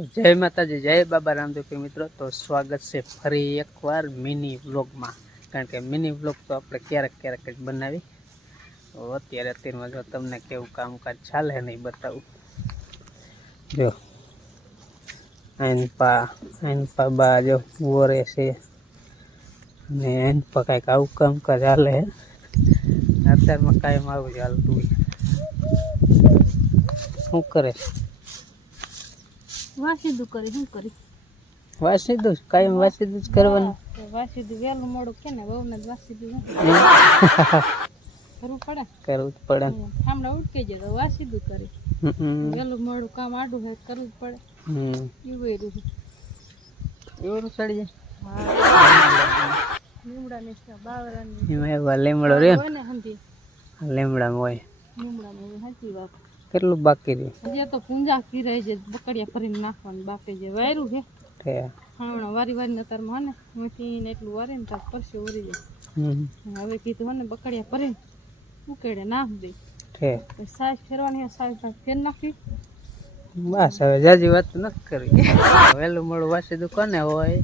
જય માતાજી, જય બાબા રામદેવ કે મિત્રો. તો સ્વાગત છે ફરી એકવાર મિની વ્લોગમાં. કારણ કે મિની વ્લોગ તો આપણે ક્યારેક ક્યારેક જ બનાવી. તો અત્યારમાં જો તમને કેવું કામકાજ ચાલે નહીં બતાવું. જો આઈનપા બા જો વોરે છે અને આઈનપા કાંઈક આવું કામકાજ ચાલે છે. અત્યારમાં કાંઈ આવું જ હાલતું હોય. શું કરે? વાસીદું કરી શું કરી વાસીદું કાયમ વાસીદું જ કરવાનું. વાસીદું વહેલું મોડું કે ને બહુ ને વાસીદું કરવું પડે કરવું જ પડે. હમણાં ઉઠી જાય તો વાસીદું કરી વહેલું મોડું કામ આડું હોય કરવું જ પડે. એવું ચડી જાય. લીમડા ને બાવરાની એમાં એવા લીમડો રે હોય ને સમજી લીમડામાં હોય. લીમડામાં સાચી વાત. કેટલું બાકી રહ્યું? હજી તો પૂંજા કી રહી છે, બકડિયા ભરીને નાખવાનું બાકી છે. વાયરું છે હમણાં વારી વારી અત્યારમાં હે ને એમાંથી એટલું વારે ને તાર પરસે ઉરી જાય. હવે કીધું હે ને બકડિયા ભરીને ઉકેડે નાખ દે. સાઈઝ ફેરવાની સાઈઝ ફેર નાખી. બસ હવે જાજી વાત નથી કરી. વહેલું મોડું વાસીદું કોને હોય?